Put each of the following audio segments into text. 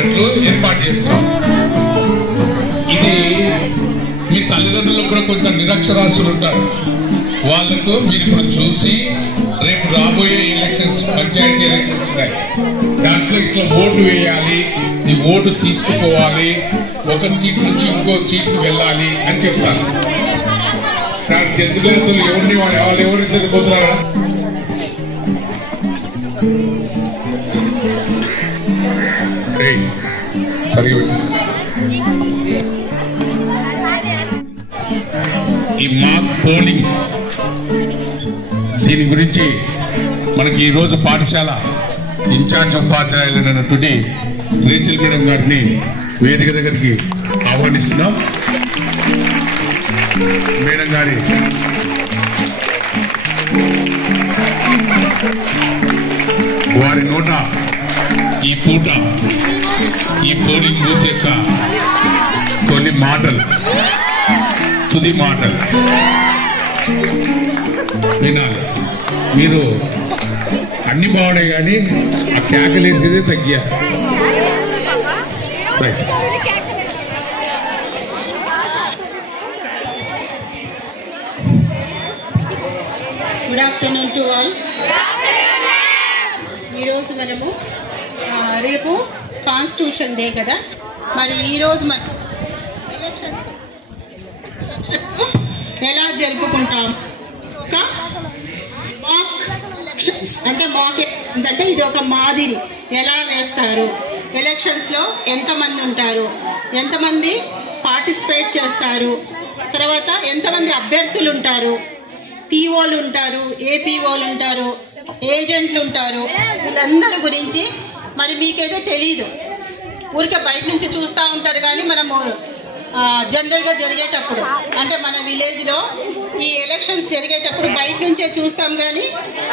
ఉండేటట్లు ఏర్పాటు చేస్తాం. ఇది మీ తల్లిదండ్రులకు కూడా కొంత నిరక్షరాస్యులు ఉంటారు, వాళ్లకు మీరు ఇప్పుడు చూసి రేపు రాబోయే ఎలక్షన్స్, పంచాయతీ ఎలక్షన్స్ ఉన్నాయి, దాంట్లో ఇట్లా ఓటు వేయాలి, ఈ ఓటు తీసుకుపోవాలి, ఒక సీట్ నుంచి ఇంకో సీట్కి వెళ్ళాలి అని చెప్తాను. కానీ 10th క్లాసులు ఎవరిని వాళ్ళు ఎవరు చదువుకుంటున్నారా? సరిగా ఈ మాక్ పోలింగ్ దీని గురించి మనకి ఈరోజు పాఠశాల ఇన్ఛార్జ్ ఉపాధ్యాయులైనటువంటి రేచల్ మేడం గారిని వేదిక దగ్గరికి ఆహ్వానిస్తున్నాం. మేడం గారి వారి నోట ఈ పూట ఈ పోలింగ్ బూత్ యొక్క కొన్ని మాటలు, తుది మాటలు వినాలి. మీరు అన్ని బాగున్నాయి కానీ ఆ కేకలేసేదే తగ్గారు. Right. Good afternoon to all. ఈరోజు మనము రేపు కాన్స్టిట్యూషన్ డే కదా, మరి ఈరోజు మన ఎలక్షన్స్ ఎలా జరుపుకుంటాం? ఒక మాక్ ఎలక్షన్స్ అంటే మాక్ ఎలక్షన్స్ అంటే ఇది ఒక మాదిరి. ఎలా వేస్తారు, ఎలక్షన్స్ లో ఎంతమంది ఉంటారు, ఎంతమంది పార్టిసిపేట్ చేస్తారు, తర్వాత ఎంతమంది అభ్యర్థులు ఉంటారు, పీఓలు ఉంటారు, ఏపీఓలు ఉంటారు, ఏజెంట్లు ఉంటారు, వీళ్ళందరి గురించి మరి మీకైతే తెలీదు. ఊరికే బయట నుంచి చూస్తూ ఉంటారు కానీ మనము జనరల్గా జరిగేటప్పుడు అంటే మన విలేజ్లో ఈ ఎలక్షన్స్ జరిగేటప్పుడు బయట నుంచే చూస్తాం కానీ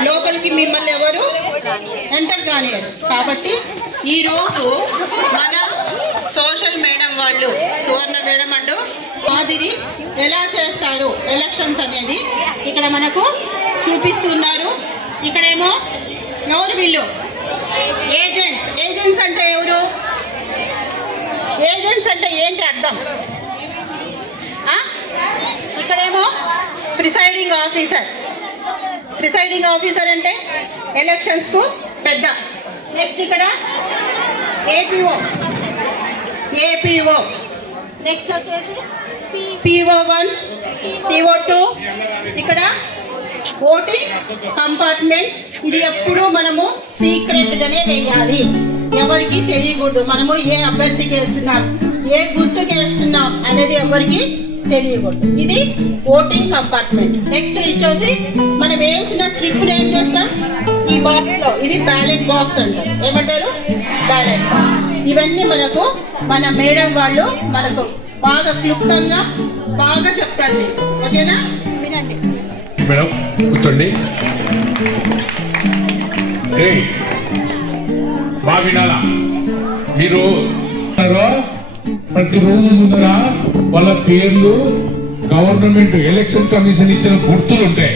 లోపలికి మిమ్మల్ని ఎవరు ఎంటర్ కాలేరు. కాబట్టి ఈరోజు మన సోషల్ మేడం వాళ్ళు, సువర్ణ మేడం అంటూ మాదిరి ఎలా చేస్తారు ఎలక్షన్స్ అనేది ఇక్కడ మనకు చూపిస్తున్నారు. ఇక్కడేమో ఎవరు వీళ్ళు? ఏజెంట్స్. ఏజెంట్స్ అంటే ఎవరు? ఏజెంట్స్ అంటే ఏంటి అర్థం? ఇక్కడేమో ప్రిసైడింగ్ ఆఫీసర్. ప్రిసైడింగ్ ఆఫీసర్ అంటే ఎలక్షన్స్ కు పెద్ద. నెక్స్ట్ ఇక్కడ ఏపీఓ. ఏపీఓ నెక్స్ట్ వచ్చేసి PO1, PO2. ఇక్కడ ఓటింగ్ కంపార్ట్మెంట్. ఇది ఎప్పుడు మనము సీక్రెట్ గానే వేయాలి, ఎవరికి తెలియకూడదు. మనము ఏ అభ్యర్థికి వేస్తున్నాం, ఏ గుర్తుకి వేస్తున్నాం అనేది ఎవరికి తెలియకూడదు. ఇది ఓటింగ్ కంపార్ట్మెంట్. నెక్స్ట్ ఇచ్చేసి మనం వేసిన స్లిప్ ఏం చేస్తాం ఈ బాక్స్ లో, ఇది బ్యాలెట్ బాక్స్ అంటారు. ఏమంటారు? Ballot box. ఇవన్నీ మనకు మన మేడం వాళ్ళు మనకు బాగా క్లుప్తంగా బాగా చెప్తారు. ఓకేనా? వినండి మేడం, కూర్చోండి. బాగా వినాలా? మీరు ప్రతిరోజు ముందర వాళ్ళ పేర్లు గవర్నమెంట్ ఎలక్షన్ కమిషన్ ఇచ్చిన గుర్తులు ఉంటాయి.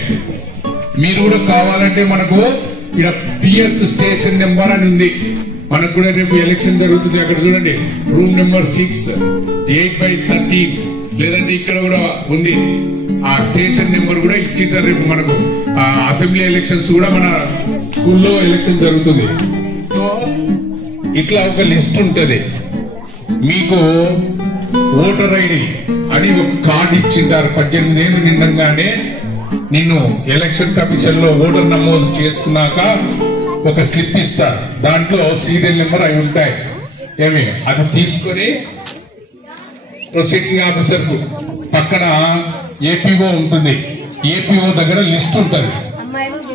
మీరు కూడా కావాలంటే మనకు ఇక్కడ PS స్టేషన్ నెంబర్ అని ఉంది. మనకు కూడా రేపు ఎలక్షన్ జరుగుతుంది. అక్కడ చూడండి, రూమ్ నెంబర్ 6, 8/13. లేదంటే ఇక్కడ కూడా ఉంది, ఆ స్టేషన్ నెంబర్ కూడా ఇచ్చింటారు. రేపు మనకు అసెంబ్లీ ఎలక్షన్స్ కూడా మన స్కూల్లో ఎలక్షన్ జరుగుతుంది. సో ఇట్లా ఒక లిస్ట్ ఉంటది. మీకు ఓటర్ ఐడి అని ఒక కార్డు ఇచ్చింటారు. 18 ఏళ్ళు నిండంగానే నిన్ను ఎలక్షన్ కమిషన్ లో ఓటర్ నమోదు చేసుకున్నాక ఒక స్లిప్ ఇస్తారు. దాంట్లో సీరియల్ నెంబర్ అవి ఉంటాయి. ఏమి అది తీసుకొని ప్రొసీడింగ్ ఆఫీసర్ కు పక్కన ఏపీఓ ఉంటుంది. ఏపీఓ దగ్గర లిస్ట్ ఉంటుంది.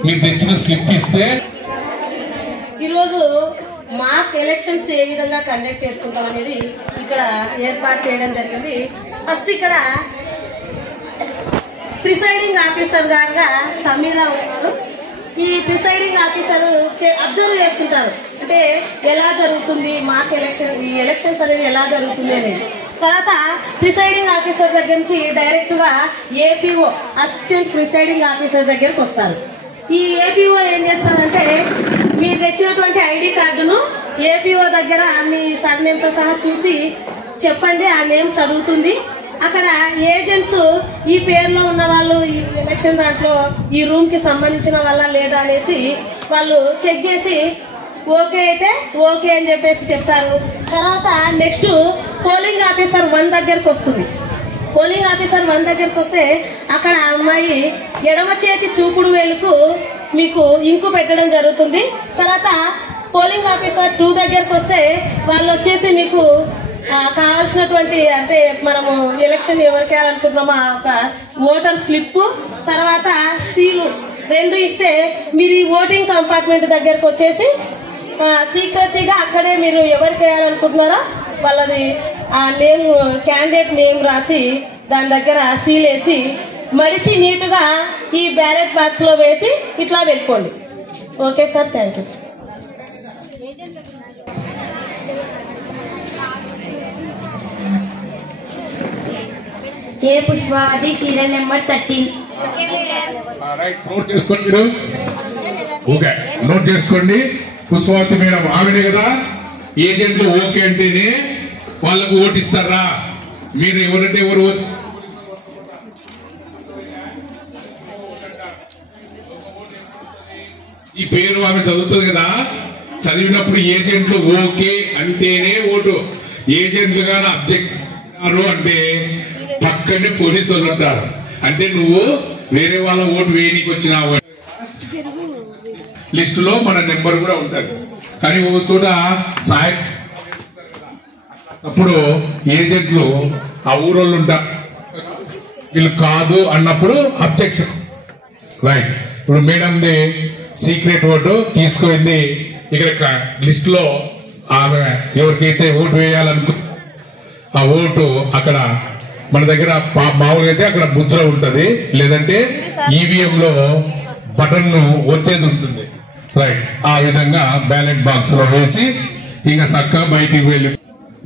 మీరు తెచ్చిన స్లిప్ ఇస్తే ఈరోజు మాక్ ఎలక్షన్స్ ఏ విధంగా కండక్ట్ చేసుకుంటాం అనేది ఇక్కడ ఏర్పాటు చేయడం జరిగింది. ఫస్ట్ ఇక్కడ ప్రిసైడింగ్ ఆఫీసర్ గారుగా సమీరా ఉన్నారు. ఈ ప్రిసైడింగ్ ఆఫీసర్ అబ్జర్వ్ చేసుకుంటారు, అంటే ఎలా జరుగుతుంది మాక్ ఎలక్షన్, ఈ ఎలక్షన్స్ అనేది ఎలా జరుగుతుంది అనేది. తర్వాత ప్రిసైడింగ్ ఆఫీసర్ దగ్గర నుంచి డైరెక్ట్ గా ఏపీఓ అసిస్టెంట్ ప్రిసైడింగ్ ఆఫీసర్ దగ్గరకు వస్తారు. ఈ ఏపీఓ ఏం చేస్తారంటే మీరు తెచ్చినటువంటి ఐడి కార్డును ఏపీఓ దగ్గర మీ సర్నేమ్తో సహా చూసి చెప్పండి, ఆ నేమ్ చదువుతుంది. అక్కడ ఏజెంట్స్ ఈ పేరులో ఉన్న వాళ్ళు ఈ ఎలక్షన్ దాంట్లో ఈ రూమ్ కి సంబంధించిన వాళ్ళ లేదా అనేసి వాళ్ళు చెక్ చేసి ఓకే అయితే ఓకే అని చెప్పేసి చెప్తారు. తర్వాత నెక్స్ట్ పోలింగ్ ఆఫీసర్ 1 దగ్గరకు వస్తుంది. పోలింగ్ ఆఫీసర్ 1 దగ్గరకు వస్తే అక్కడ అమ్మాయి ఎడమ చేతి చూపుడు వేలుకు మీకు ఇంకు పెట్టడం జరుగుతుంది. తర్వాత పోలింగ్ ఆఫీసర్ 2 దగ్గరకు వస్తే వాళ్ళు వచ్చేసి మీకు కావాల్సినటువంటి అంటే మనము ఎలక్షన్ ఎవరికి వేయాలనుకుంటున్నామో ఒక ఓటర్ స్లిప్ తర్వాత సీలు 2 ఇస్తే మీరు ఈ ఓటింగ్ కంపార్ట్మెంట్ దగ్గరకు వచ్చేసి సీక్రసీగా అక్కడే మీరు ఎవరికి వేయాలనుకుంటున్నారో వాళ్ళది ఆ నేమ్ క్యాండిడేట్ నేమ్ రాసి దాని దగ్గర సీల్ వేసి మడిచి నీటుగా ఈ బ్యాలెట్ బాక్స్ లో వేసి ఇట్లా వెళ్ళిపోండి. Okay sir, thank you. A Pushpavathi serial number 13. Note చేసుకోండి మీరు. ఓకే, నోట్ చేసుకోండి. పుష్పావతి మేడం ఆమెనే కదా ఏజెంట్లు. ఓకే అంటేనే వాళ్ళకు ఓటు ఇస్తారా? మీరు ఎవరంటే ఎవరు ఓటు ఈ పేరు ఆమె చదువుతుంది కదా, చదివినప్పుడు ఏజెంట్లు ఓకే అంటేనే ఓటు. ఏజెంట్లు గాని అబ్జెక్ట్ అంటే పక్కనే పోలీసు వాళ్ళు ఉంటారు. అంటే నువ్వు వేరే వాళ్ళ ఓటు వేయనికి వచ్చినావు. లిస్టులో మన నెంబర్ కూడా ఉంటుంది. కానీ ఓ చోట సాయం అప్పుడు ఏజెంట్లు ఆ ఊరోళ్ళు ఉంటారు, వీళ్ళు కాదు అన్నప్పుడు అబ్జెక్షన్. రైట్. ఇప్పుడు మేడంది సీక్రెట్ ఓటు తీసుకుంది. ఇక్కడ లిస్ట్ లో ఆమె ఎవరికైతే ఓటు వేయాలనుకో ఆ ఓటు అక్కడ మన దగ్గర మామూలుగా అయితే అక్కడ ముద్ర ఉంటది, లేదంటే ఈవీఎం లో బటన్ వచ్చేది ఉంటుంది. రైట్. ఆ విధంగా బ్యాలెట్ బాక్స్ లో వేసి ఇంకా చక్కగా బయటికి వెళ్ళి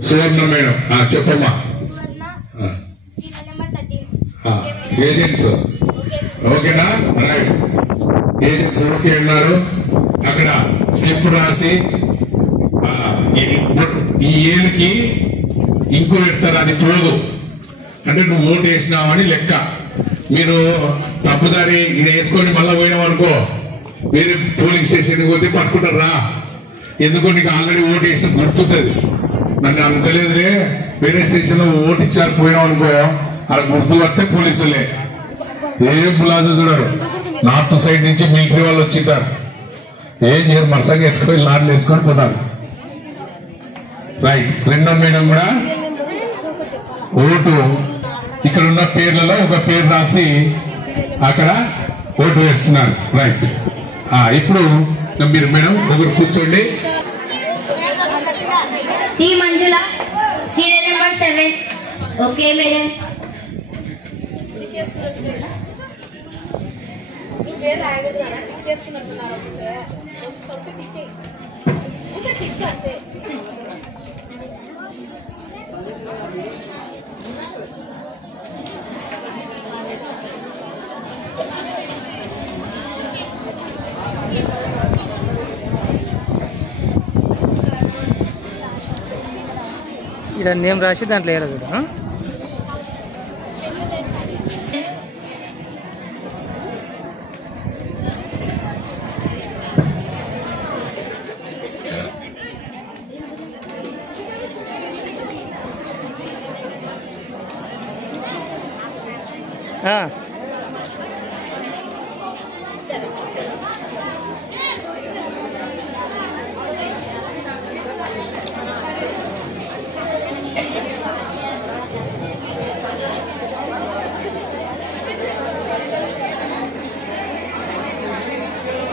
సువర్ణ మేడం చెప్పమ్మా. ఏజెంట్స్ ఓకేనా? రైట్. ఏజెంట్స్ ఓకే అన్నారు. అక్కడ స్లిప్ రాసి ఈ ఏళ్ళకి ఇంకో పెడతారు, అది పోదు. అంటే నువ్వు ఓటు వేసినావని లెక్క. మీరు తప్పుదారి వేసుకొని మళ్ళా పోయినావు అనుకో, వేరే పోలింగ్ స్టేషన్ పోతే పట్టుకుంటారా? ఎందుకో నీకు ఆల్రెడీ ఓటు వేసిన గుర్తుంటది. నన్ను అంతలేదులే, వేరే స్టేషన్ లో ఓటు ఇచ్చారు పోయినావు అనుకో, అక్కడ గుర్తు పడితే పోలీసులే ఏం పులాజు చూడరు. నార్త్ సైడ్ నుంచి మిలిటరీ వాళ్ళు వచ్చింటారు, ఏం చేయరు, మరసంగా ఎత్తుకొని లారీలు వేసుకొని పోతారు. రైట్. రెండో మేడం కూడా ఓటు ఇక్కడ ఉన్న పేర్లలో ఒక పేరు రాసి అక్కడ ఓటు వేస్తున్నారు. రైట్. ఇప్పుడు మీరు మేడం ఒకరు కూర్చోండి. T Manjula serial number 7. Okay madam. ఇక్కడ నేమ్ రాసి దాంట్లో వేయాలి చూడ.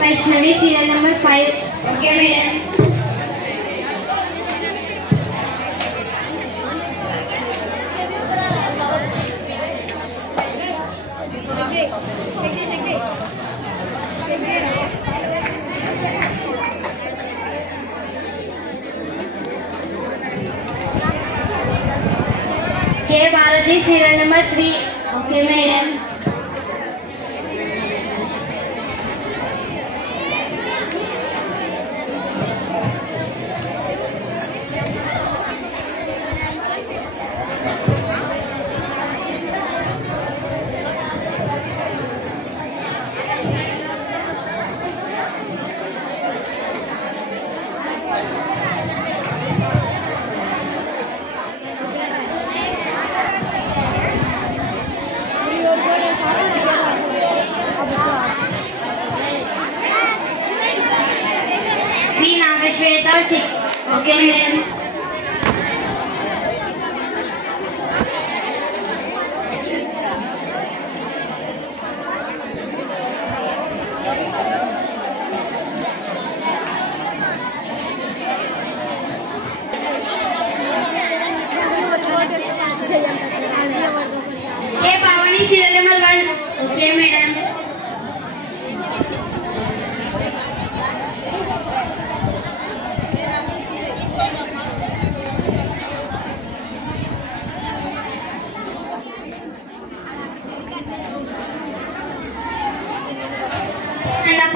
Vaishnavi serial number 5. Okay madam. K Bharathi serial number 3. Okay madam. Sri Nagaswetha 6. Okay madam. A Pavani serial number 1. Okay madam.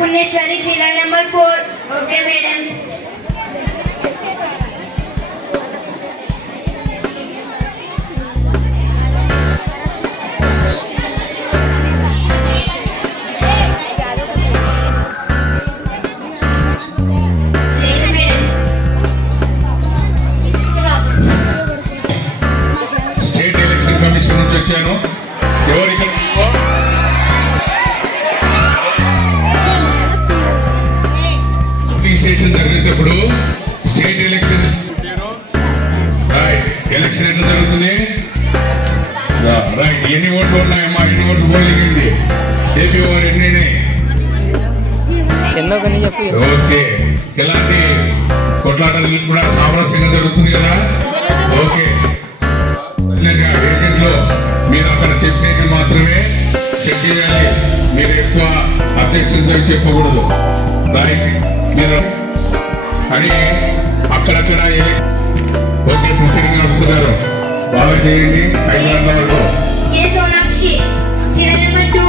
Punyeswari serial number 4. Okay madam. State election commission నుంచి వచ్చాను. ఎవరు ఇక్కడ స్టేషన్ జరిగేటప్పుడు స్టేట్ ఎలక్షన్ ఎలక్షన్ ఎట్లా జరుగుతుంది? రైట్. ఎన్ని ఓట్లు ఉన్నాయమ్మా? ఎన్ని ఓట్లు పోలింగ్ అయింది? ఏపీ ఓవర్ ఎన్ని? ఓకే. ఎలాంటి కొట్లాటలు కూడా సామరస్యంగా జరుగుతుంది కదా? ఓకే. ఏజెంట్ లో మీరు అక్కడ చెప్పినవి మాత్రమే చెక్ చేయాలి. మీరు ఎక్కువ అబ్జెక్షన్స్ అవి చెప్పకూడదు. రైట్. మీరు అని అక్కడక్కడ ఓకే ప్రిసైడింగ్ ఆఫీసర్ గారు బాగా చేయండి. 5 గంటల వరకు. Sonakshi serial number 2.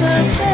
Birthday.